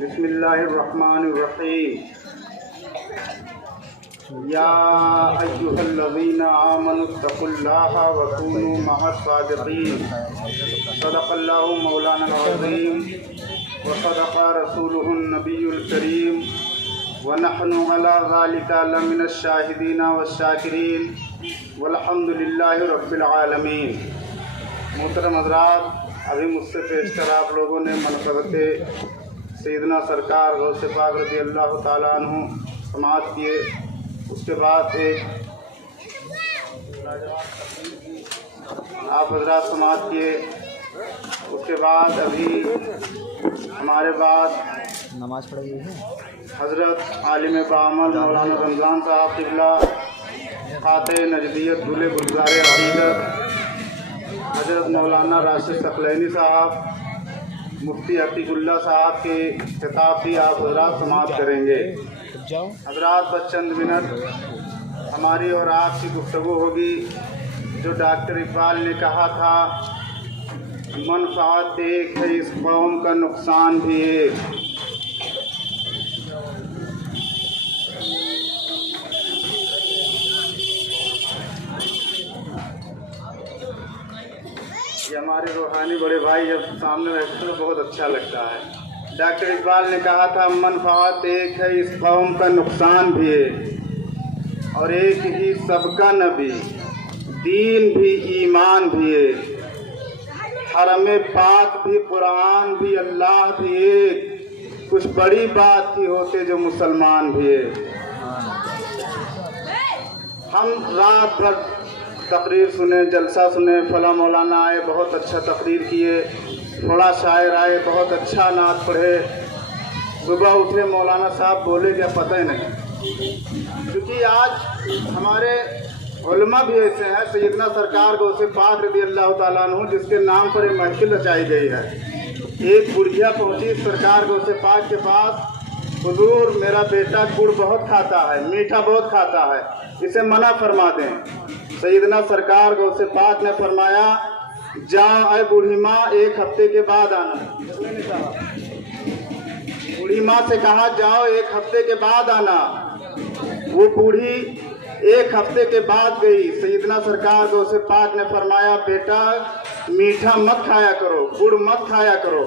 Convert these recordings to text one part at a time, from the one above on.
बिस्मिल्लाहिर्रहमानिर्रहीम। या अय्युहल्लज़ीना आमनुत्तक़ुल्लाहा व कूनू मअस-सादिक़ीन। सदक़ल्लाहु मौलाना अज़ीम व सदक़ रसूलुहुन नबियुल करीम व नहनु अला ज़ालिका लमिनश शाहिदीन वश-शाकिरीन वल्हम्दुलिल्लाहि रब्बिल आलमीन। मोहतरम हज़रात, अभी मुझसे पेशतर आप लोगों ने मनक़बत सैयदना सरकार गौसे पाक रज़ी अल्लाह ताला अन्हु समाअत किए। उसके बाद एक आप हज़रात समाअत किए। उसके बाद अभी हमारे बाद नमाज पढ़ी है हज़रत आलिम बामल मौलाना रमज़ान साहब क़िबला ख़ाते नजदियत गुले गुलज़ार अक़ीदत हज़रत मौलाना राशिद सकलैनी साहब मुफ्ती अतीकुल्ला साहब के खिताब भी आप हज़रात समाअत करेंगे। हज़रात बस चंद मिनट हमारी और आपकी गुफ्तगू होगी। जो डॉक्टर इकबाल ने कहा था, मनफ़ात एक है इस कौम का नुकसान भी एक। ये हमारे रूहानी बड़े भाई जब सामने रहते तो बहुत अच्छा लगता है। डॉक्टर इकबाल ने कहा था, मनफ़ात एक है इस कौम का नुकसान भी है और एक ही सबका नबी दीन भी ईमान भी है। हरम पाक भी कुरान भी अल्लाह भी एक। कुछ बड़ी बात ही होते जो मुसलमान भी है। हम रात भर तकरीर सुने, जलसा सुने, फला मौलाना आए बहुत अच्छा तकरीर किए, थोड़ा शायर आए बहुत अच्छा नात पढ़े। सुबह उठे मौलाना साहब बोले क्या पता ही नहीं। क्योंकि आज हमारे उलमा भी ऐसे हैं। सैयदना सरकार गौसे पाक रज़ी अल्लाह ताला अन्हु जिसके नाम पर एक महफिल रचाई गई है। एक बुढ़िया पहुंची सरकार गौसे पाक के पास, हुजूर मेरा बेटा गुड़ बहुत खाता है, मीठा बहुत खाता है, इसे मना फरमा दें। सैयदना सरकार गौसे पाक ने फरमाया, जाओ ऐ बूढ़ी माँ, एक हफ्ते के बाद आना। बूढ़ी माँ से कहा जाओ एक हफ्ते के बाद आना। वो बूढ़ी एक हफ्ते के बाद गई। सैयदना सरकार गौसे पाक ने फरमाया, बेटा मीठा मत खाया करो, गुड़ मत खाया करो।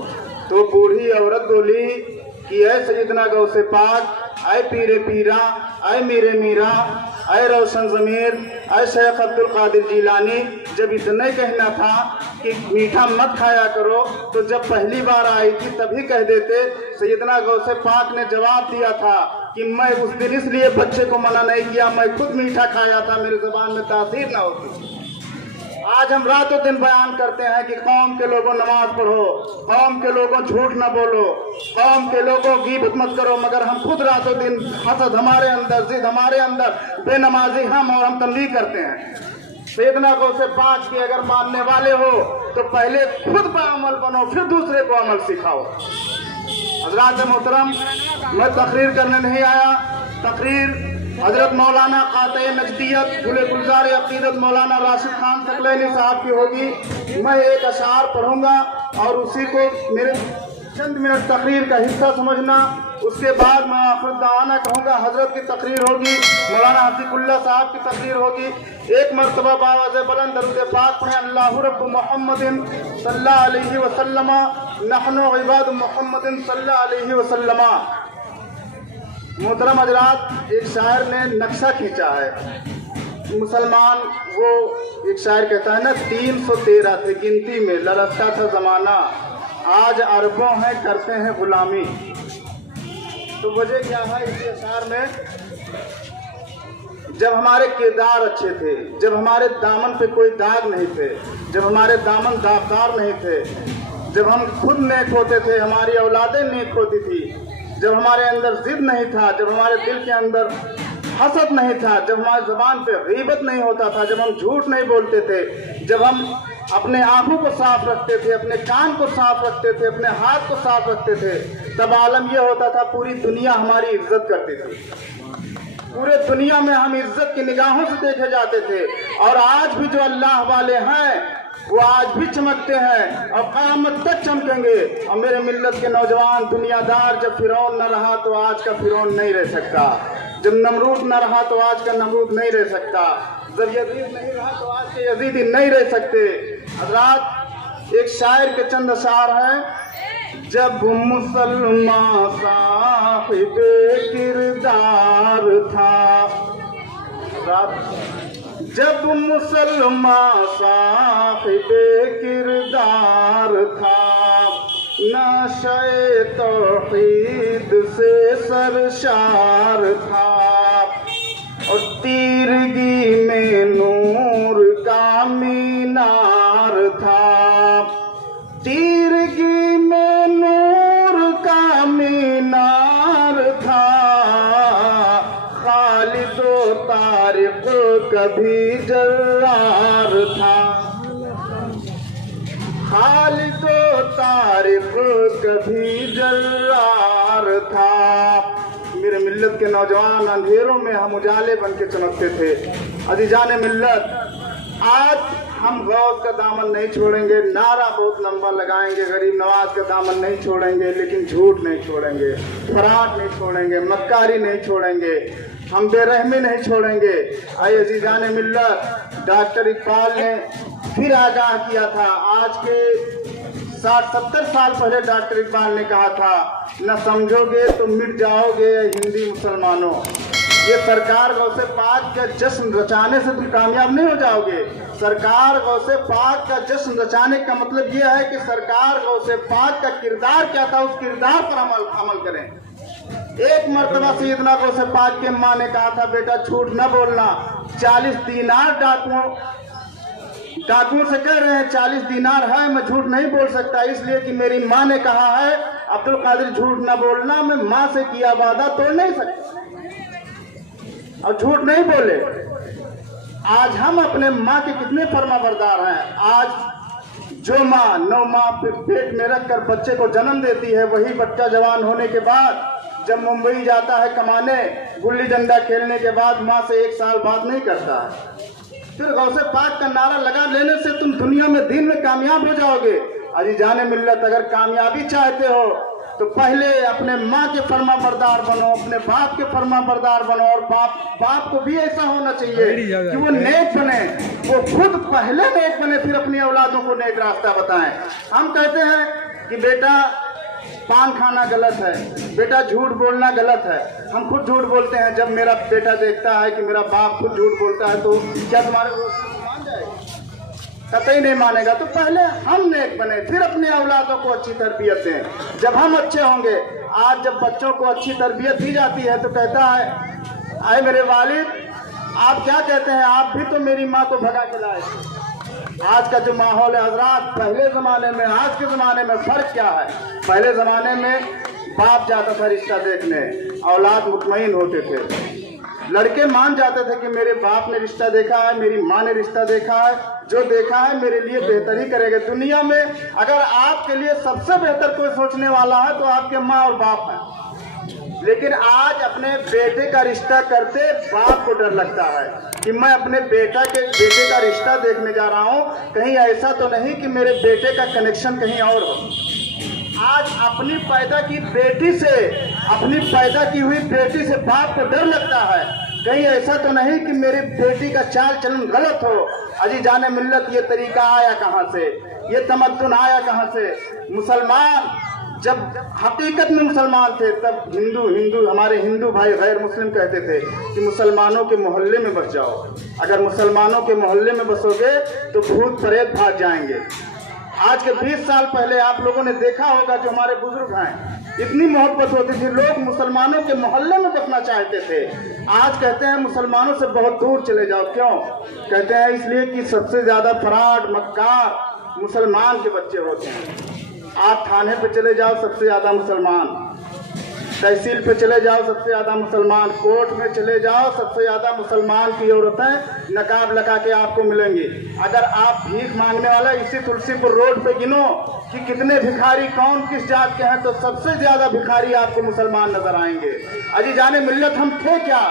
तो बूढ़ी औरत बोली कि ऐ सैयदना गौसे पाक, ऐ पीरे पीरा, ऐ मीरे मीरा, ऐ रोशन ज़मीर, ऐ शेख अब्दुल कादिर जीलानी, जब इतना कहना था कि मीठा मत खाया करो तो जब पहली बार आई थी तभी कह देते। सैयदना गौसे पाक ने जवाब दिया था कि मैं उस दिन इसलिए बच्चे को मना नहीं किया, मैं खुद मीठा खाया था, मेरी ज़बान में तासीर ना होती। आज हम रातों दिन बयान करते हैं कि कौम के लोगों नमाज पढ़ो, कौम के लोगों झूठ न बोलो, कौम के लोगों गीबत मत करो, मगर हम खुद रातों दिन हसद हमारे अंदर, जिद हमारे अंदर, बेनमाजी हम और हम तंबीह करते हैं। सैयदना गौसे पाक की अगर मानने वाले हो तो पहले खुद पर अमल बनो, फिर दूसरे को अमल सिखाओ। हज़रात मोहतरम, मैं तकरीर करने नहीं आया। तकरीर हज़रत मौलाना ख़ाते नजदियत गुले गुलज़ार अक़ीदत मौलाना राशिद खान सकलैनी साहब की होगी। मैं एक अशार पढ़ूंगा और उसी को मेरे चंद मिनट तकरीर का हिस्सा समझना। उसके बाद मैं आखिर दावाना कहूँगा। हज़रत की तकरीर होगी, मौलाना अतीकुल्ला साहब की तकरीर होगी। एक मरतबा बावाज़े बुलंद दरूद पाक पढ़ें, अल्लाहु रब्बु मुहम्मदिन सल्लल्लाहु अलैहि वसल्लम, नहनु इबादु मुहम्मदिन सल्लल्लाहु अलैहि वसल्लम। मोहतरम हज़रात, एक शायर ने नक्शा खींचा है। मुसलमान वो एक शायर कहता है ना, 313 थे गिनती में, ललचता था ज़माना, आज अरबों हैं करते हैं गुलामी। तो वजह क्या है इस अशार में? जब हमारे किरदार अच्छे थे, जब हमारे दामन पे कोई दाग नहीं थे, जब हमारे दामन दागदार नहीं थे, जब हम खुद नेक होते थे, हमारी औलादें नेक होती थी, जब हमारे अंदर जिद नहीं था, जब हमारे दिल के अंदर हसद नहीं था, जब हमारी ज़बान पे गीबत नहीं होता था, जब हम झूठ नहीं बोलते थे, जब हम अपने आँखों को साफ रखते थे, अपने कान को साफ रखते थे, अपने हाथ को साफ रखते थे, तब आलम यह होता था पूरी दुनिया हमारी इज्जत करती थी। पूरे दुनिया में हम इज्जत की निगाहों से देखे जाते थे। और आज भी जो अल्लाह वाले हैं वो आज भी चमकते हैं और क़यामत तक चमकेंगे। और मेरे मिल्लत के नौजवान दुनियादार, जब फिरौन न रहा तो आज का फिरौन नहीं रह सकता, जब नमरूद न रहा तो आज का नमरूद नहीं रह सकता, जब यजीद नहीं रहा तो आज के यजीदी नहीं रह सकते। हज़रात, एक शायर के चंद अशार हैं। जब मुसलमान साहिबे किरदार था, जब मुसलमान साहिबे किरदार था, नशे तौहीद से सरशार था, और तीरगी में नूर का मीनार था, तीरगी में नूर का मीनार था, खालिदो तारिक कभी जर्रार था, खालिदो तारिक कभी जर्रार था। मेरे मिल्लत के नौजवान अंधेरों में हम उजाले बन के चमकते थे। अजीजान मिल्लत, आज हम गौस का दामन नहीं छोड़ेंगे, नारा बहुत लंबा लगाएंगे, गरीब नवाज का दामन नहीं छोड़ेंगे, लेकिन झूठ नहीं छोड़ेंगे, फराड नहीं छोड़ेंगे, मक्कारी नहीं छोड़ेंगे, हम बेरहमी नहीं छोड़ेंगे। आइए अजीजान मिल्लत, डॉक्टर इकबाल ने फिर आगाह किया था। आज के 60-70 साल पहले डॉक्टर इकबाल ने कहा था, न समझोगे तो मिट जाओगे हिंदी मुसलमानों। ये सरकार गौसे पाक का जश्न रचाने से तुम कामयाब नहीं हो जाओगे। सरकार गौसे पाक का जश्न रचाने का मतलब ये है कि सरकार गौसे पाक का किरदार क्या था, उस किरदार पर अमल करें। एक मर्तबा सैयदना गौसे पाक के माँ ने कहा था, बेटा झूठ न बोलना। 40 दीनार डाकुओं से कह रहे हैं 40 दीनार है, मैं झूठ नहीं बोल सकता, इसलिए कि मेरी माँ ने कहा है अब्दुल कादिर झूठ न बोलना, मैं माँ से किया वादा तोड़ नहीं सकता, और झूठ नहीं बोले। आज हम अपने माँ के कितने फर्माबरदार हैं। आज जो माँ 9 माह पेट में रखकर बच्चे को जन्म देती है, वही बच्चा जवान होने के बाद जब मुंबई जाता है कमाने, गुल्ली डंडा खेलने के बाद माँ से 1 साल बात नहीं करता है। फिर गौसे पाक का नारा लगा लेने से तुम दुनिया में दीन में कामयाब हो जाओगे। अजीजान मिल्लत, अगर कामयाबी चाहते हो तो पहले अपने माँ के फर्माबरदार बनो, अपने बाप के फर्माबरदार बनो, और बाप को भी ऐसा होना चाहिए कि वो नेक बने, वो खुद पहले नेक बने, फिर अपनी औलादों को नेक रास्ता बताएं। हम कहते हैं कि बेटा पान खाना गलत है, बेटा झूठ बोलना गलत है। हम खुद झूठ बोलते हैं। जब मेरा बेटा देखता है कि मेरा बाप खुद झूठ बोलता है तो क्या तुम्हारे मान जाएगा? कतई नहीं मानेगा। तो पहले हम नेक बने, फिर अपने औलादों को अच्छी तरबियत दें। जब हम अच्छे होंगे, आज जब बच्चों को अच्छी तरबियत दी जाती है तो कहता है, आए मेरे वालिद, आप क्या कहते हैं, आप भी तो मेरी माँ को भगा के लाए थे। आज का जो माहौल है हजरात, पहले ज़माने में आज के ज़माने में फ़र्क क्या है। पहले ज़माने में बाप जाता था रिश्ता देखने, औलाद मुतमईन होते थे, लड़के मान जाते थे कि मेरे बाप ने रिश्ता देखा है, मेरी माँ ने रिश्ता देखा है, जो देखा है मेरे लिए बेहतर ही करेंगे। दुनिया में अगर आपके लिए सबसे बेहतर कोई सोचने वाला है तो आपके माँ और बाप हैं। लेकिन आज अपने बेटे का रिश्ता करते बाप को डर लगता है कि मैं अपने बेटे का रिश्ता देखने जा रहा हूँ, कहीं ऐसा तो नहीं कि मेरे बेटे का कनेक्शन कहीं और हो। आज अपनी पैदा की हुई बेटी से बाप को डर लगता है, कहीं ऐसा तो नहीं कि मेरी बेटी का चाल चलन गलत हो। अजीजाने मिल्लत, ये तरीका आया कहाँ से, ये तमद्दुन आया कहाँ से? मुसलमान जब हकीकत में मुसलमान थे तब हिंदू हमारे हिंदू भाई गैर मुस्लिम कहते थे कि मुसलमानों के मोहल्ले में बस जाओ। अगर मुसलमानों के मोहल्ले में बसोगे तो भूत प्रेत भाग जाएंगे। आज के 20 साल पहले आप लोगों ने देखा होगा, जो हमारे बुजुर्ग हैं, इतनी मोहब्बत होती थी, लोग मुसलमानों के मोहल्ले में बसना चाहते थे। आज कहते हैं मुसलमानों से बहुत दूर चले जाओ। क्यों कहते हैं? इसलिए कि सबसे ज्यादा फराड मक्कार मुसलमान के बच्चे होते हैं। आप थाने पे चले जाओ, सबसे ज्यादा मुसलमान, तहसील पे चले जाओ, सबसे ज्यादा मुसलमान, कोर्ट में चले जाओ, सबसे ज्यादा मुसलमान की औरतें नकाब लगा के आपको मिलेंगी। अगर आप भीख मांगने वाला इसी तुलसीपुर रोड पे गिनो कि कितने भिखारी कौन किस जात के हैं, तो सबसे ज्यादा भिखारी आपको मुसलमान नजर आएंगे। अजीजाने मिल्लत, हम थे क्या,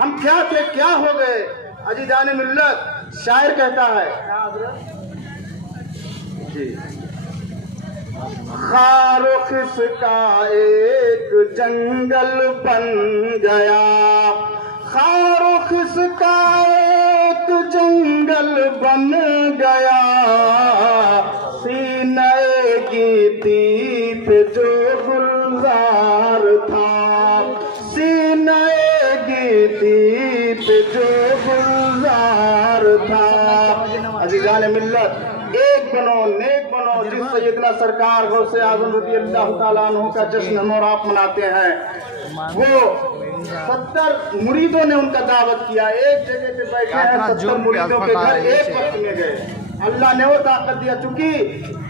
हम क्या थे, क्या हो गए? अजीजाने मिल्लत, शायर कहता है, जी। खारो खिसका एक जंगल बन गया, खारो खिसका एक जंगल बन गया, सीने की दीप जो गुलजार था, सीने की दीप जो गुलजार था। अज़ीज़ान मिल्लत, एक बनो, नेक बनो, जिस सैयदना सरकार गौसे आज़म रज़ी अल्लाह तआला अन्हु का जश्न हम और आप मनाते हैं, वो 70 मुरीदों ने उनका दावत किया। एक जगह पे बैठे हैं, 70 मुरीदों के घर एक वक्त में गए। अल्लाह ने वो ताकत दिया, चूंकि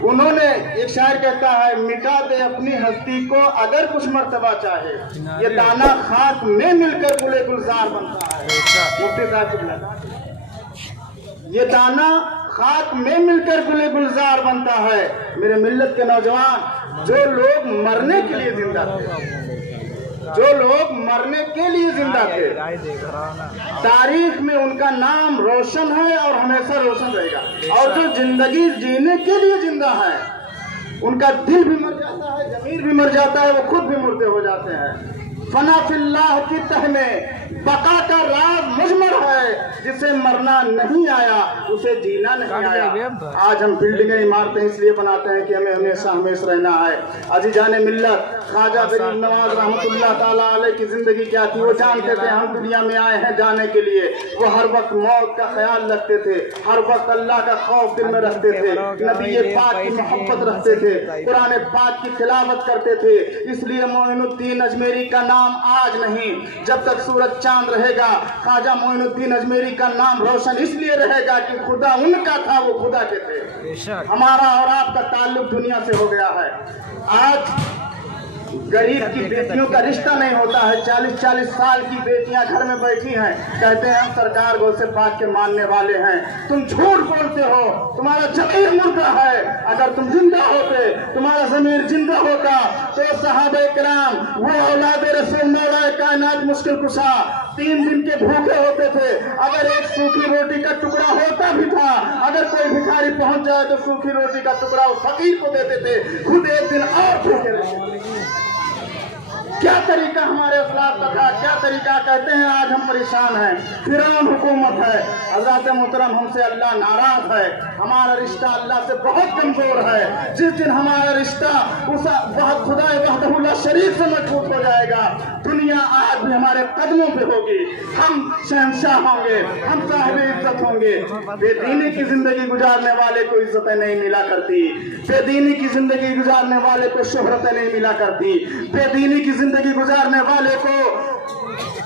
उन्होंने, एक शायर कहता है, मिटा दे अपनी हस्ती को अगर कुछ मर्तबा चाहे, ये दाना खाक में मिलकर गुले गुलजार बनता है। मुफ्ती साहब, ये दाना खाक में मिलकर गुले गुलजार बनता है। मेरे मिल्लत के नौजवान, जो लोग मरने के लिए जिंदा थे, जो लोग मरने के लिए जिंदा थे, तारीख में उनका नाम रोशन है और हमेशा रोशन रहेगा। और जो जिंदगी जीने के लिए जिंदा है, उनका दिल भी मर जाता है, जमीर भी मर जाता है, वो खुद भी मुर्दे हो जाते हैं। फना फिल्लाह की तह में बका का राज मुजमर है, जिसे मरना नहीं आया उसे जीना नहीं आया। आज हम बिल्डिंगें इमारतें इसलिए बनाते हैं कि हमें हमेशा हमेशा रहना है। अज़ीज़ान मिल्लत, ख्वाजा गरीब नवाज रहमतुल्लाह ताला अलैह की जिंदगी क्या थी, वो जानते थे हम दुनिया में आए हैं जाने के लिए। वो हर वक्त मौत का ख्याल रखते थे, हर वक्त अल्लाह का खौफ दिल में रखते थे, नबी पाक की मोहब्बत रखते थे, कुरान पाक की तिलावत करते थे। इसलिए मोइनुद्दीन अजमेरी का नाम आज नहीं, जब तक सूरज चांद रहेगा, ख्वाजा मोइनुद्दीन अजमेरी का नाम रोशन इसलिए रहेगा कि खुदा उनका था, वो खुदा के थे। हमारा और आपका ताल्लुक दुनिया से हो गया है। आज गरीब की बेटियों का रिश्ता नहीं होता है। 40-40 साल की बेटियां घर में बैठी हैं, कहते हैं हम सरकार गौसे पाक के मानने वाले हैं। तुम झूठ बोलते हो, तुम्हारा ज़मीर मुर्दा है। अगर तुम जिंदा होते, तुम्हारा ज़मीर जिंदा होता, तो सहाबे किराम, वो औलाद रसूल मौला कायनात मुश्किल कुशा 3 दिन के भूखे होते थे। अगर एक सूखी रोटी का टुकड़ा होता भी था, अगर कोई भिखारी पहुंच जाए तो सूखी रोटी का टुकड़ा उस फकीर को देते थे, खुद एक दिन और भूखे रहते थे। क्या तरीका हमारे अखलाक का था, क्या तरीका। कहते हैं आज हम परेशान हैं, फिरौन हुकूमत है। हज़रत मोहतरम, हमसे अल्लाह नाराज है, हमारा रिश्ता अल्लाह से बहुत कमजोर है। जिस दिन हमारा रिश्ता उस खुदा वहदहू ला शरीक से मजबूत हो जाएगा, दुनिया आज भी हमारे कदमों पे होगी। हम शहंशाह होंगे, हम साहिब इज्जत होंगे। बेदीनी की जिंदगी गुजारने वाले को इज्जतें नहीं मिला करती, बेदीनी की जिंदगी गुजारने वाले को शोहरतें नहीं मिला करती, बेदीनी की जिंदगी गुजारने वाले को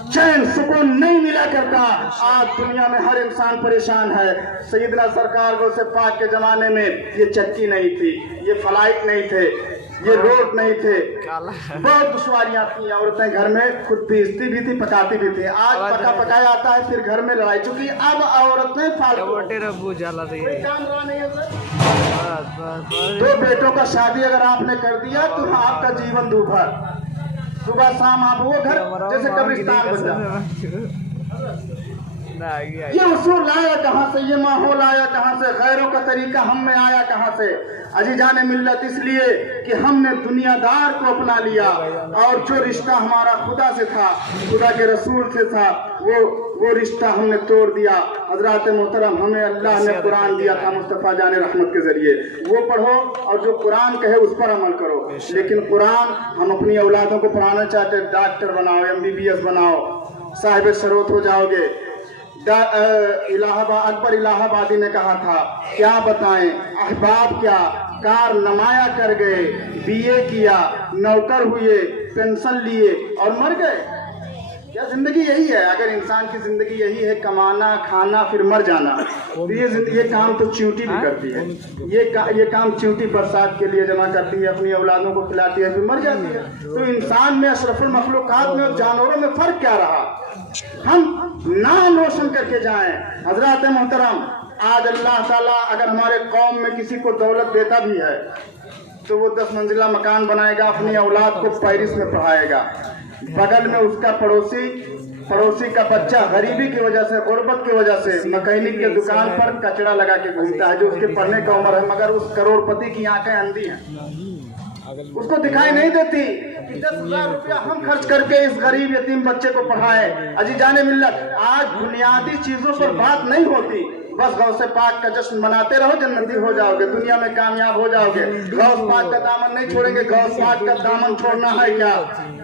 चैन सुकून नहीं मिला करता। आज दुनिया में हर इंसान परेशान है। सैयदना सरकार गौसे पाक के जमाने में ये चक्की नहीं थी, ये फ्लाइट नहीं थे, ये रोड नहीं थे, बहुत दुश्वारियां थी। औरतें घर में खुद पीसती भी थी, पकाती भी थी। आज पका पकाया आता है, फिर घर में लड़ाई। चूंकि अब औरतें दो बेटों का शादी अगर आपने कर दिया तो आपका जीवन दूभर, सुबह शाम आप वो घर जैसे कब्रिस्तान बन जाए। ये उसूल आया कहाँ से, ये माहौल आया कहाँ से, खैरों का तरीका हम में आया कहाँ से। अज़ीज़ान मिल्लत, इसलिए कि हमने दुनियादार को अपना लिया और जो रिश्ता हमारा खुदा से था, खुदा के रसूल से था, वो रिश्ता हमने तोड़ दिया। हज़रत मोहतरम, हमें अल्लाह ने कुरान दिया था मुस्तफ़ा जान रहमत के जरिए, वो पढ़ो और जो कुरान कहे उस पर अमल करो। लेकिन कुरान हम अपनी औलादों को पढ़ाना चाहते, डॉक्टर बनाओ, MBBS बनाओ, साहिब शरोत हो जाओगे। अकबर इलाहाबादी ने कहा था, क्या बताएं अहबाब क्या कार नमाया कर गए, BA किया, नौकर हुए, पेंशन लिए और मर गए। क्या जिंदगी यही है? अगर इंसान की जिंदगी यही है, कमाना, खाना, फिर मर जाना, तो ये काम तो चींटी भी करती है। ये काम चींटी बरसात के लिए जमा करती है, अपनी औलादों को खिलाती है, फिर मर जाती है। तो इंसान में, अशरफुल मखलूकात में और जानवरों में फर्क क्या रहा? हम नाम रोशन करके जाएं। हजरत मोहतरम, आज अल्लाह ताला अगर हमारे कौम में किसी को दौलत देता भी है तो वो 10 मंजिला मकान बनाएगा, अपनी औलाद को पेरिस में पढ़ाएगा, बगल में उसका पड़ोसी पड़ोसी का बच्चा गरीबी की वजह से, गुर्बत की वजह से मैकेनिक के दुकान पर कचरा लगा के घूमता है, जो उसके पढ़ने का उम्र है, मगर उस करोड़पति की आंखें अंधी हैं, उसको दिखाई नहीं देती कि 10,000 रुपया हम खर्च करके इस गरीब यतीम बच्चे को पढ़ाए। अजीजाने मिल्लत, आज बुनियादी चीजों पर बात नहीं होती, बस गौसे पाक का जश्न मनाते रहो, जन्नती हो जाओगे, दुनिया में कामयाब हो जाओगे। गौस पाक का दामन नहीं छोड़ेंगे। गौस पाक का दामन छोड़ना है क्या?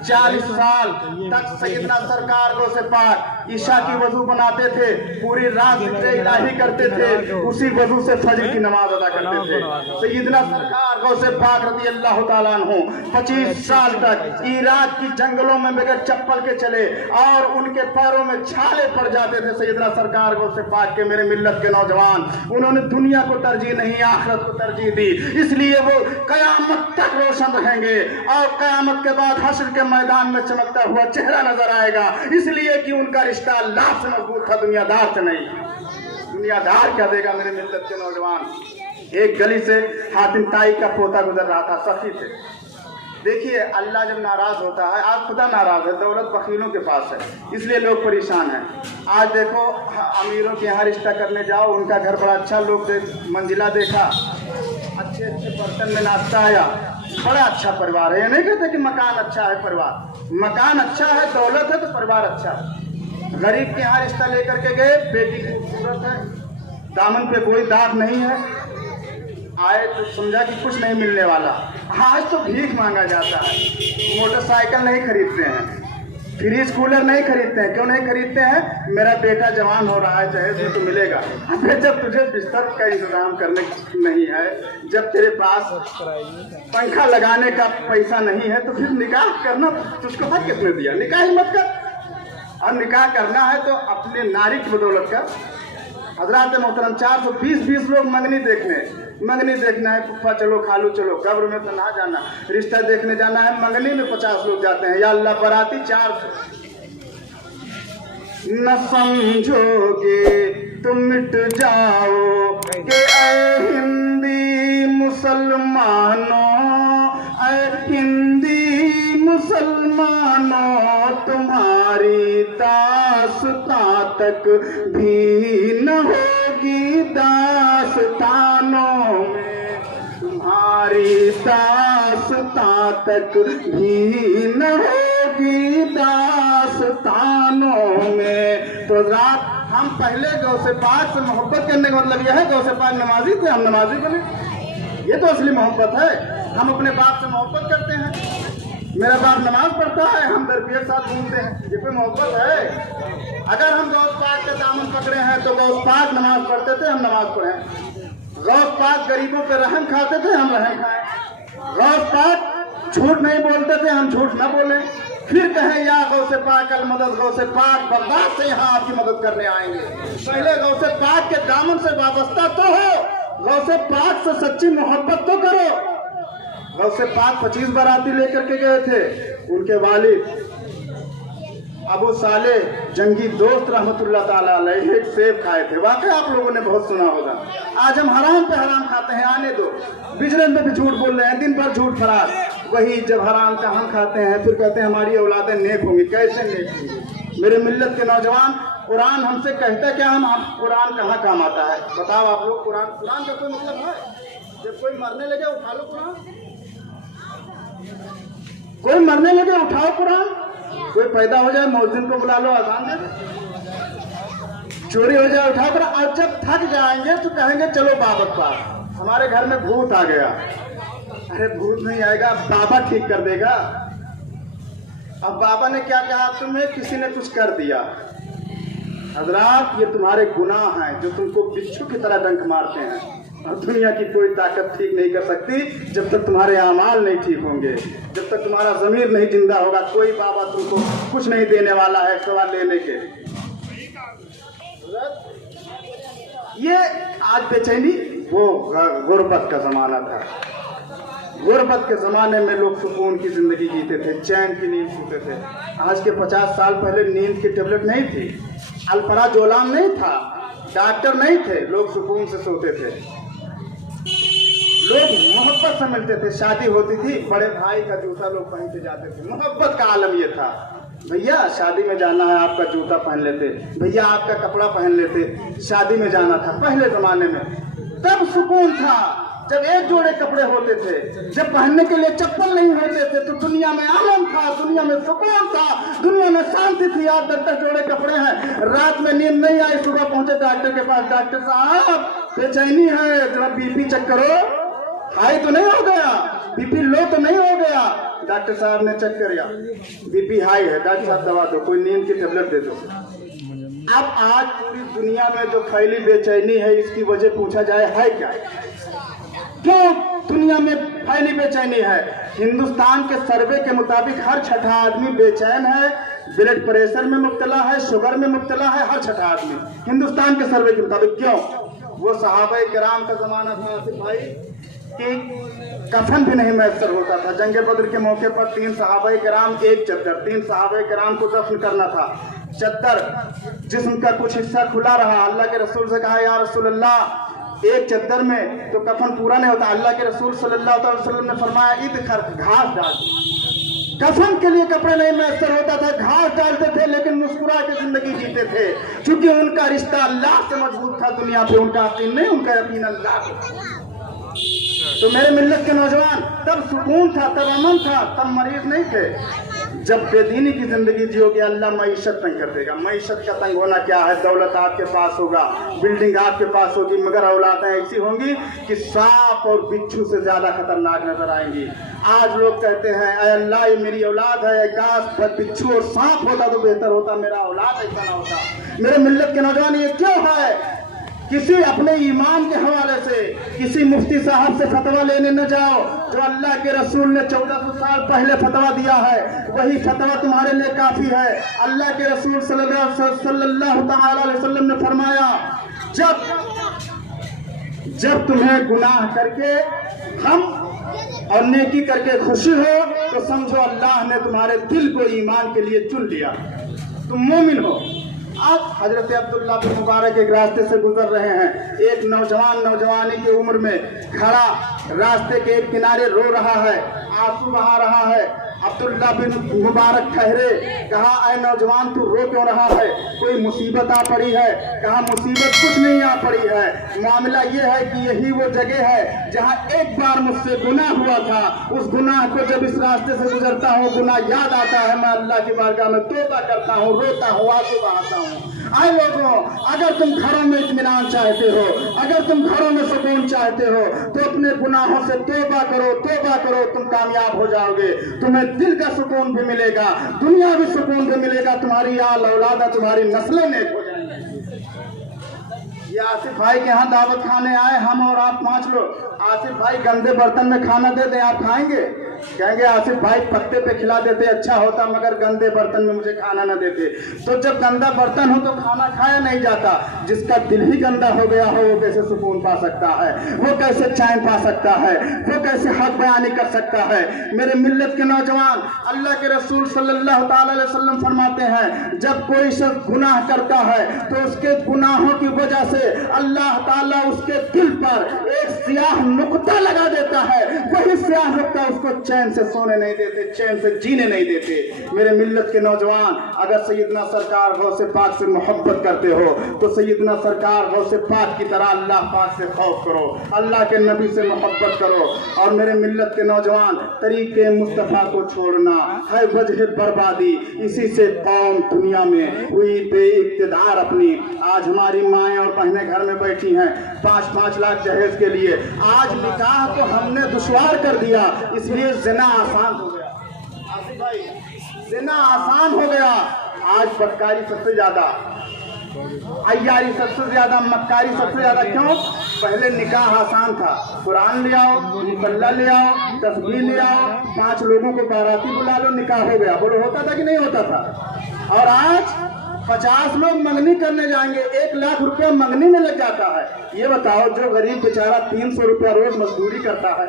40 साल तक सैयदना सरकार गौसे पाक ईशा की वजू बनाते थे, पूरी रात जिक्र इलाही करते थे, उसी वजू से फजर की नमाज अदा करते थे। सैयदना सरकार गौसे पाक रज़ी अल्लाह तआला अन्हु 25 साल तक इराक की जंगलों में बगैर चप्पल के चले और उनके पैरों में छाले पड़ जाते थे। सैयदना सरकार गौसे पाक के मेरे मिल्लत के नौजवान, उन्होंने दुनिया को तरजीह नहीं, आखिरत को तरजीह दी, इसलिए वो कयामत तक रोशन रहेंगे और कयामत के बाद हश्र के मैदान में चमकता हुआ चेहरा नजर आएगा, इसलिए कि उनका रिश्ता अल्लाह से मजबूत था, दुनियादार से नहीं। दुनियादार क्या देगा मेरे मिल्लत के नौजवान? एक गली से हातिम ताई का पोता गुजर रहा था, सखी थे। देखिए, अल्लाह जब नाराज होता है, आज खुदा नाराज है, दौलत वकीलों के पास है, इसलिए लोग परेशान हैं। आज देखो, अमीरों के यहाँ रिश्ता करने जाओ, उनका घर बड़ा अच्छा, लोग मंजिला देखा, अच्छे अच्छे बर्तन में नाश्ता आया, बड़ा अच्छा परिवार है। ये नहीं कहते कि मकान अच्छा है, परिवार मकान अच्छा है, दौलत है तो परिवार अच्छा है। गरीब के यहाँ रिश्ता लेकर के गए, बेटी खूबसूरत है, दामन पे कोई दाग नहीं है, आए तो समझा कि कुछ नहीं मिलने वाला। आज तो भीख मांगा जाता है, मोटरसाइकिल नहीं खरीदते हैं, फ्रिज कूलर नहीं खरीदते हैं। क्यों नहीं खरीदते हैं? मेरा बेटा जवान हो रहा है, जहेज तो मिलेगा। अबे जब तुझे बिस्तर का इंतजाम करने नहीं है, जब तेरे पास पंखा लगाने का पैसा नहीं है, तो फिर निकाह करना तुझको हक किसने दिया? निकाह ही मत कर। और निकाह करना है तो अपने नारी की बदौलत का। हजरात मोहतरम, 420 लोग मंगनी देखना है, पुप्पा चलो, खालू चलो, कब्र में तो ना जाना, रिश्ता देखने जाना है, मंगनी में 50 लोग जाते हैं, या अल्लाह बराती 400। न समझोगे तुम मिट जाओगे ऐ हिंदी मुसलमानों, ऐ हिंदी मुसलमानों, तुम्हारी दास्तां तक भी न होगी दास्तानों में, तुम्हारी दास्तां तक भी न होगी दास्तानों में। तो रात हम पहले गौसे पाक से मोहब्बत करने का मतलब यह है, गौसे पाक नमाजी थे, हम नमाजी बने, ये तो असली मोहब्बत है। हम अपने बाप से मोहब्बत करते हैं, मेरा बाप नमाज पढ़ता है, हम दरपिया के साथ घूमते हैं, ये कोई मोहब्बत है? अगर हम गौस पाक का दामन पकड़े हैं तो गौस पाक नमाज पढ़ते थे, हम नमाज पढ़े। गौस पाक गरीबों पे रहम खाते थे, हम रहम खाएं। गौस पाक झूठ नहीं बोलते थे, हम झूठ न बोलें। फिर कहें या गौसे पाक अल मदद, गौसे पाक बगदाद से यहाँ आपकी मदद करने आएंगे। पहले गौसे पाक के दामन से वाबस्ता तो हो, गौसे पाक से सच्ची मोहब्बत तो करो। गौसे पाक 25 बाराती लेकर के गए थे, उनके वालिद अबू साले जंगी दोस्त रहमतुल्लाह ताला अलैह एक सेब खाए थे। वाकई आप लोगों ने बहुत सुना होगा। आज हम हराम पे हराम खाते हैं, आने दो, बिजनेस में भी झूठ बोल रहे हैं, दिन भर झूठ फरार। वही जब हराम का हम खाते हैं, फिर कहते हैं हमारी औलादें नेक होंगी। कैसे नेक होंगी? मेरे मिल्लत के नौजवान, कुरान हमसे कहता क्या? हम कुरान कहाँ काम आता है? बताओ आप लोग। कुरान का कोई मतलब है? जब कोई मरने लगे उठा लो कुरान, कोई मरने लगे उठाओ कुरान, कोई पैदा हो जाए मौजिन को बुला लो, आजान दे दो, चोरी हो जाए उठाओ कुरान। और जब थक जाएंगे तो कहेंगे चलो बाबत पास, हमारे घर में भूत आ गया। अरे भूत नहीं आएगा, बाबा ठीक कर देगा। अब बाबा ने क्या कहा? तुम्हें किसी ने कुछ कर दिया। हजरात, ये तुम्हारे गुनाह हैं जो तुमको बिच्छू की तरह डंक मारते हैं, और दुनिया की कोई ताकत ठीक नहीं कर सकती जब तक तुम्हारे आमाल नहीं ठीक होंगे, जब तक तुम्हारा ज़मीर नहीं जिंदा होगा। कोई बाबा तुमको कुछ नहीं देने वाला है सवाल लेने के। ये आज बेचैनी वो गुर्बत का ज़माना था। गुर्बत के ज़माने में लोग सुकून की ज़िंदगी जीते थे, चैन की नींद सोते थे। आज के 50 साल पहले नींद की टेबलेट नहीं थी, अल्पराजोलाम नहीं था, डॉक्टर नहीं थे, लोग सुकून से सोते थे, लोग मोहब्बत से मिलते थे। शादी होती थी, बड़े भाई का जूता लोग पहन के जाते थे, मोहब्बत का आलम ये था। भैया शादी में जाना है, आपका जूता पहन लेते, भैया आपका कपड़ा पहन लेते, शादी में जाना था। पहले जमाने में तब सुकून था जब एक जोड़े कपड़े होते थे, जब पहनने के लिए चप्पल नहीं होते थे, तो दुनिया में आनंद था, दुनिया में सुकून था, दुनिया में शांति थी। आज 10 जोड़े कपड़े हैं, रात में नींद नहीं आई, सुबह पहुंचे डॉक्टर के पास, डॉक्टर साहब बेचैनी है, जरा बीपी चेक करो, हाई तो नहीं हो गया, बीपी लो तो नहीं हो गया। डॉक्टर साहब ने चेक किया, बीपी हाई है, डॉक्टर साहब दवा दो, कोई नींद की टेबलेट दे दो। अब आज पूरी दुनिया में जो फैली बेचैनी है, इसकी वजह पूछा जाए है क्या? क्यों दुनिया में फैली बेचैनी है? हिंदुस्तान के सर्वे के मुताबिक हर छठा आदमी बेचैन है, ब्लड प्रेशर में मुब्तला है, शुगर में मुब्तला है, हर छठा आदमी हिंदुस्तान के सर्वे के मुताबिक। क्यों? वो सहाबा किराम का जमाना था आसिफ भाई कि कफन भी नहीं मैसर होता था। जंग बद्र के मौके पर 3 सहाबा किराम, एक चद्दर, 3 सहाबा किराम को दफन करना था। चद्दर जिस्म का कुछ हिस्सा खुला रहा, अल्लाह के रसूल से कहा या रसूल अल्लाह, एक चद्दर में तो कफन पूरा नहीं होता। अल्लाह के रसूल सल्लल्लाहु अलैहि वसल्लम ने फरमाया इदखर, घास डाल। कफन के लिए कपड़े नहीं मैसर होता था, घास डालते थे, लेकिन मुस्कुरा के जिंदगी जीते थे, क्योंकि उनका रिश्ता अल्लाह से मजबूत था। दुनिया पे उनका यकीन नहीं, उनका यकीन अल्लाह पे। तो मेरे मिल्लत के नौजवान, तब सुकून था, तब अमन था, तब मरीज नहीं थे। जब बेदीनी की जिंदगी जियोगे, अल्लाह मईशत तंग कर देगा। मईशत का तंग होना क्या है? दौलत आपके पास होगा, बिल्डिंग आपके पास होगी, मगर औलादें ऐसी होंगी कि सांप और बिच्छू से ज्यादा खतरनाक नजर आएंगी। आज लोग कहते हैं अय अल्लाह ये मेरी औलाद है, काश बिच्छू और सांप होता तो बेहतर होता, मेरा औलाद ऐसा ना होता। मेरे मिल्लत के नौजवान, ये क्यों है? किसी अपने ईमान के हवाले से किसी मुफ्ती साहब से फतवा लेने न जाओ। जो अल्लाह के रसूल ने 1400 साल पहले फतवा दिया है, वही फतवा तुम्हारे लिए काफी है। अल्लाह के रसूल सल्लल्लाहु अलैहि वसल्लम ने फरमाया, जब तुम्हें गुनाह करके हम और नेकी करके खुशी हो, तो समझो अल्लाह ने तुम्हारे दिल को ईमान के लिए चुन लिया, तुम मोमिन हो। आज हजरत अब्दुल्ला बिन मुबारक एक रास्ते से गुजर रहे हैं। एक नौजवान नौजवानी की उम्र में खड़ा रास्ते के एक किनारे रो रहा है, आंसू बहा रहा है। अब्दुल्ला बिन मुबारक ठहरे, कहा अय नौजवान तू रो क्यों रहा है? कोई मुसीबत आ पड़ी है? कहा मुसीबत कुछ नहीं आ पड़ी है, मामला ये है कि यही वो जगह है जहाँ एक बार मुझसे गुनाह हुआ था। उस गुनाह को जब इस रास्ते से गुजरता हूँ, गुनाह याद आता है, मैं अल्लाह की बारगाह में तौबा करता हूँ, रोता हूँ, आंसू बहाता हूँ। आए लोगों, अगर तुम घरों में इत्मीनान चाहते हो, अगर तुम घरों में सुकून चाहते हो, तो अपने गुनाहों से तौबा करो, तौबा करो, तुम कामयाब हो जाओगे। तुम्हें दिल का सुकून भी मिलेगा, दुनिया भी सुकून भी मिलेगा, तुम्हारी आल औलादा, तुम्हारी नस्लें नेक हो जाएंगी। ये आसिफ भाई के यहाँ दावत खाने आए हम और आप 5 लोग। आसिफ भाई गंदे बर्तन में खाना दे दे, आप खाएंगे? कहेंगे आसिफ भाई पत्ते पे खिला देते अच्छा होता, मगर गंदे बर्तन में मुझे खाना न देते। तो जब गंदा बर्तन हो तो खाना खाया नहीं जाता। जिसका दिल ही गंदा हो गया हो, वो कैसे सुकून पा सकता है? वो कैसे चैन पा सकता है? वो कैसे हक बयानी कर सकता है? मेरे मिल्लत के नौजवान, अल्लाह के रसूल सल्लल्लाहु अलैहि वसल्लम फरमाते हैं, जब कोई शख्स गुनाह करता है तो उसके गुनाहों की वजह से अल्लाह ताला उसके दिल पर एक स्याह नुक्ता लगा देता है। वही स्याह नुक्ता उसको चैन से सोने नहीं देते, चैन से जीने नहीं देते। मेरे मिल्लत के नौजवान, अगर सैयदना सरकार गौसे पाक से मोहब्बत करते हो, तो सैयदना सरकार गौसे पाक की तरह अल्लाह पाक से खौफ करो, अल्लाह के नबी से मोहब्बत करो। और मेरे मिल्लत के नौजवान, तरीके मुस्तफ़ा को छोड़ना है वजह बर्बादी। इसी से कौम दुनिया में हुई बेइक्तिदार अपनी। आज हमारी माएँ और बहनें घर में बैठी हैं 5-5 लाख जहेज के लिए। आज निकाह को हमने दुश्वार कर दिया, इसलिए ज़िना आसान हो गया। आसिफ भाई, ज़िना आसान हो गया। आज बदकारी सबसे ज्यादा, अय्यारी सबसे ज्यादा, मक्कारी सबसे ज्यादा। क्यों? पहले निकाह आसान था, कुरान ले आओ, मुसल्ला ले आओ, तस्बीह ले आओ, 5 लोगों को बाराती बुला लो, निकाह हो गया। बोलो होता था कि नहीं होता था? और आज 50 लोग मंगनी करने जाएंगे, 1 लाख रुपया मंगनी में लग जाता है। ये बताओ, जो गरीब बेचारा 300 रुपया रोज मजदूरी करता है,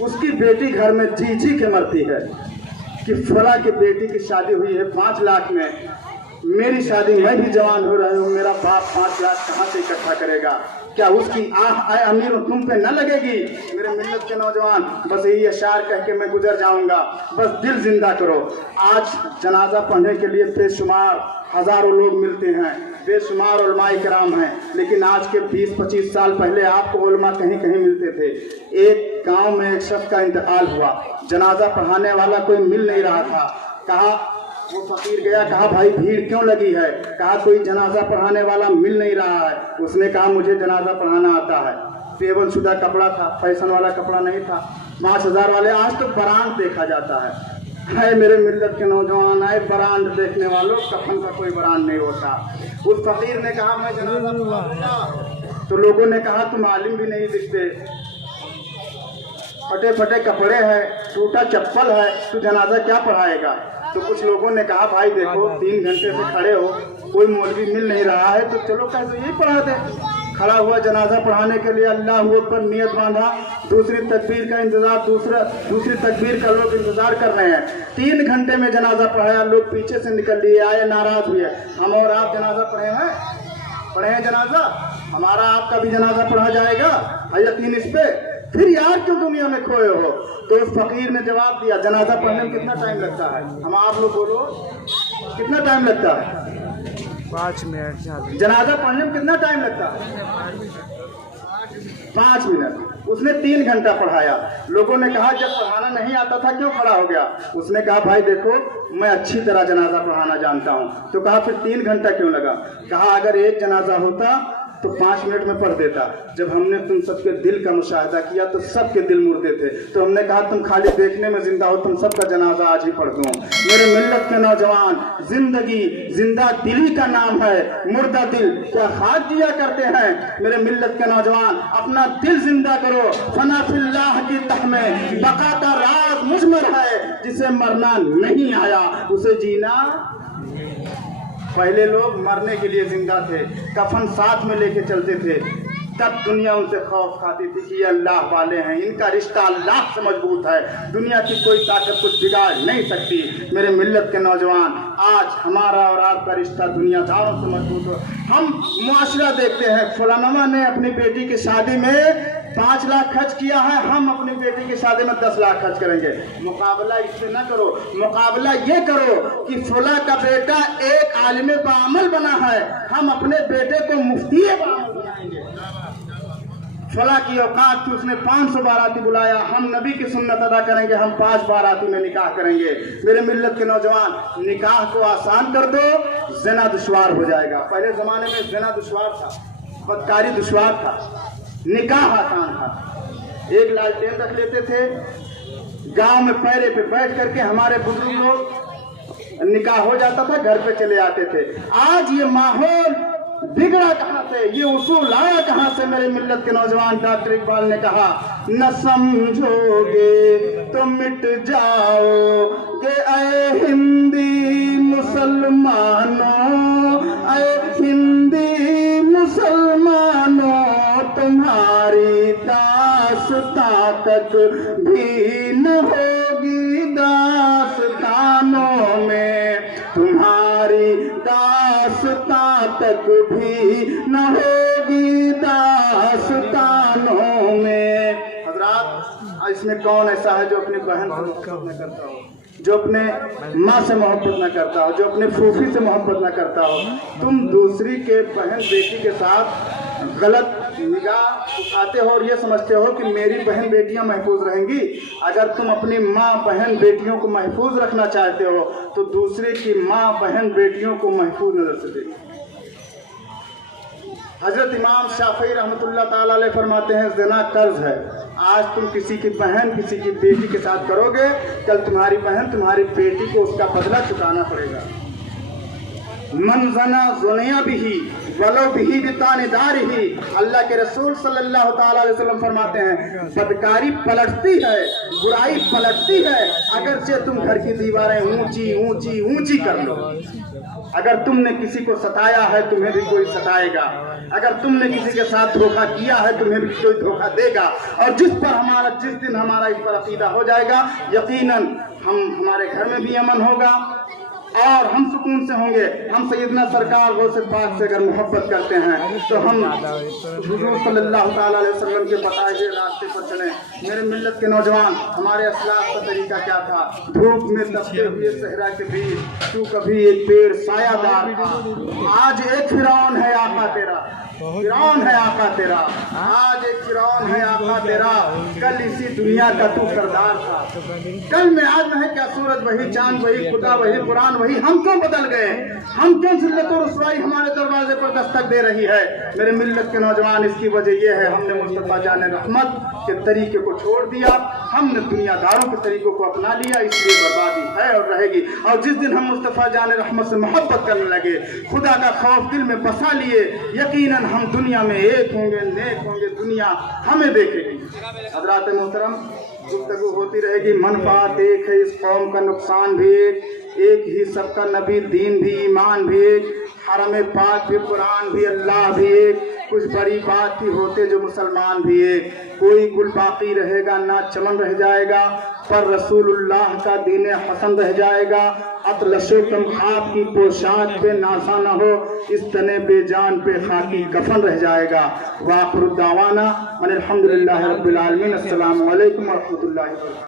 उसकी बेटी घर में जी के मरती है कि फला की बेटी की शादी हुई है 5 लाख में, मेरी शादी, मैं भी जवान हो रहा हूँ, मेरा बाप 5 लाख कहाँ से इकट्ठा करेगा? क्या उसकी आह आए अमीर तुम पे न लगेगी? मेरे मिल्लत के नौजवान, बस यही अशार कह के मैं गुजर जाऊंगा, बस दिल जिंदा करो। आज जनाजा पढ़ने के लिए बेशुमार हजारों लोग मिलते हैं, बेशुमार उलमाए किराम हैं, लेकिन आज के 20-25 साल पहले आपको उलमा कहीं कहीं मिलते थे। एक गांव में एक शख्स का इंतकाल हुआ, जनाजा पढ़ाने वाला कोई मिल नहीं रहा था। कहा, वो फकीर गया, कहा भाई भीड़ क्यों लगी है? कहा कोई जनाजा पढ़ाने वाला मिल नहीं रहा है। उसने कहा मुझे जनाजा पढ़ाना आता है। पेवन शुदा कपड़ा था, फैशन वाला कपड़ा नहीं था। 5000 वाले, आज तो ब्रांड देखा जाता है मेरे मिल्लत के नौजवान, आए ब्रांड देखने वालों, कफन का कोई ब्रांड नहीं होता। उस फकीर ने कहा मैं जनाजा पढ़ाऊंगा, तो लोगों ने कहा तुम आलिम भी नहीं दिखते, फटे फटे कपड़े हैं, टूटा चप्पल है, तू जनाजा क्या पढ़ाएगा? तो कुछ लोगों ने कहा भाई देखो 3 घंटे से खड़े हो, कोई मौलवी मिल नहीं रहा है, तो चलो कह दो यही पढ़ा दे। खड़ा हुआ जनाजा पढ़ाने के लिए, अल्लाह पर नियत बांधा, दूसरी तकबीर का इंतजार, दूसरी तकबीर का लोग इंतजार कर रहे हैं। 3 घंटे में जनाजा पढ़ाया, लोग पीछे से निकल लिए, आए नाराज हुए, हम और आप जनाजा पढ़े हैं जनाजा, हमारा आपका भी जनाजा पढ़ा जाएगा, यकीन इस पे? फिर यार क्यों दुनिया में खोए हो? तो उस फकीर ने जवाब दिया, जनाजा पढ़ने में कितना टाइम लगता है? हम आप लोग बोलो, कितना टाइम लगता है? 5 मिनट। जनाजा पढ़ने में कितना टाइम लगता है? 5 मिनट। उसने 3 घंटा पढ़ाया। लोगों ने कहा जब पढ़ाना नहीं आता था क्यों खड़ा हो गया? उसने कहा भाई देखो मैं अच्छी तरह जनाजा पढ़ाना जानता हूँ। तो कहा फिर 3 घंटा क्यों लगा? कहा अगर एक जनाजा होता तो 5 मिनट में पढ़ देता। जब हमने तुम सबके दिल का मुशाहिदा किया तो सबके दिल मुर्दे थे, तो हमने कहा तुम खाली देखने में जिंदा हो, तुम सबका जनाजा आज ही पढ़ दूं। मेरे मिल्लत के नौजवान, जिंदगी जिंदा दिल ही का नाम है, मुर्दा दिल क्या खाक जिया करते हैं? मेरे मिल्लत के नौजवान, अपना दिल जिंदा करो। फना फिल्लाह की तह में बका का राज मुजमर है, जिसे मरना नहीं आया उसे जीना। पहले लोग मरने के लिए जिंदा थे, कफन साथ में लेके चलते थे, तब दुनिया उनसे खौफ खाती थी कि ये अल्लाह वाले हैं, इनका रिश्ता अल्लाह से मजबूत है, दुनिया की कोई ताकत कुछ बिगाड़ नहीं सकती। मेरे मिल्लत के नौजवान, आज हमारा और आपका रिश्ता दुनियादारों से मजबूत हो। हम मुआशरा देखते हैं, फलानमा ने अपनी बेटी की शादी में 5 लाख खर्च किया है, हम अपनी बेटी की शादी में 10 लाख खर्च करेंगे। मुकाबला इससे न करो, मुकाबला ये करो कि फला का बेटा एक आलिम बाअमल बना है, हम अपने बेटे को मुफ्ती बाअमल बनाएंगे। फला की औकात थी, उसने 500 बाराती बुलाया, हम नबी की सुन्नत अदा करेंगे, हम 5 बाराती में निकाह करेंगे। मेरे मिल्लत के नौजवान, निकाह को आसान कर दो, ज़िना दुश्वार हो जाएगा। पहले जमाने में ज़िना दुश्वार था, बदकारी दुश्वार था, निकाह आसान था। एक लालटेन रख लेते थे, गांव में पैरे पे बैठ करके हमारे बुजुर्ग लोग निकाह हो जाता था, घर पे चले आते थे। आज ये माहौल बिगड़ा कहां से, ये उसूल आया कहां से? मेरे मिल्लत के नौजवान, डॉक्टर इकबाल ने कहा न समझोगे तो मिट जाओगे ऐ हिंदी मुसलमानों, ऐ हिंदी मुसलमानों, तुम्हारी दास्तां तक भी न होगी दास्तानों में, तुम्हारी दास्तां तक भी न होगी दास्तानों में। हजरात, इसमें कौन ऐसा है जो अपनी बहन से मोहब्बत न करता हो, जो अपने माँ से मोहब्बत न करता हो, जो अपने फूफी से मोहब्बत न करता हो? तुम दूसरी के बहन बेटी के साथ गलत निगाह उठाते हो और ये समझते हो कि मेरी बहन बेटियां महफूज रहेंगी। अगर तुम अपनी माँ बहन बेटियों को महफूज रखना चाहते हो तो दूसरे की माँ बहन बेटियों को महफूज नजर से देखो। हजरत इमाम शाफी रहमतुल्लाह ताला अलैह फरमाते हैं ज़िना कर्ज है। आज तुम किसी की बहन किसी की बेटी के साथ करोगे, कल तुम्हारी बहन तुम्हारी बेटी को उसका बदला चुकाना पड़ेगा। मन ज़ना ज़ुनिया बिही वलो बिही बितानेदार ही, अल्लाह के रसूल सल्लल्लाहु ताला अलैहि वसल्लम फरमाते हैं बदकारी पलटती है, बुराई पलटती है, अगर से तुम घर की दीवारें ऊंची ऊंची ऊंची कर लो। अगर तुमने किसी को सताया है तुम्हें भी कोई सताएगा, अगर तुमने किसी के साथ धोखा किया है तुम्हें भी कोई धोखा देगा। और जिस दिन हमारा इस पर अकीदा हो जाएगा, यकीनन हमारे घर में भी अमन होगा, और हम सुकून से होंगे। हम सैयदना सरकार गौसे पाक से अगर मोहब्बत करते हैं तो हम हुजूर सल्लल्लाहु ताला अलैहि वसल्लम के बताए हुए रास्ते पर चलें। मेरे मिल्लत के नौजवान, हमारे असलाफ का तरीका क्या था? धूप में तपते हुए सहरा के बीच तू कभी एक पेड़ सायादार था। आज एक फिरौन है आका तेरा, फिरौन है आका तेरा, आज एक फिरौन है आका तेरा, कल इसी दुनिया का तू सरदार था। कल में आज में है क्या? सूरज वही, चांद वही, खुदा वही, कुरान वही, हम क्यों बदल गए? हम क्यों जिल्लत और रुसवाई हमारे दरवाजे पर दस्तक दे रही है? मेरे मिल्लत के नौजवान, इसकी वजह यह है हमने मुस्तफा जाने रहमत के तरीके को छोड़ दिया, हमने दुनियादारों के तरीकों को अपना लिया, इसलिए बर्बादी है और रहेगी। और जिस दिन हम मुस्तफा जाने रहमत से मोहब्बत करने लगे, खुदा का खौफ दिल में बसा लिए, यकीनन हम दुनिया में एक होंगे, नेक होंगे, दुनिया हमें देखेगी। हज़रात मोहतरम, गुफ्तगू होती रहेगी। मनफात एक है, इस कौम का नुकसान भी एक ही, सबका नबी, दीन भी, ईमान भी एक, हरम पाक भी, कुरान भी, अल्लाह भी एक, कुछ बड़ी बात ही होते जो मुसलमान भी एक। कोई गुल बाकी रहेगा ना चमन रह जाएगा, पर रसूलुल्लाह का दीन हसन रह जाएगा। अतलशो कम खाब की पोशाक पे नासा न हो, इस तने बेजान पे खाकी कफन रह जाएगा। वाखिर दावाना अनिल हम्दुलिल्लाहि रब्बिल आलमीन। अस्सलामु अलैकुम व रहमतुल्लाहि व बरकातुहू।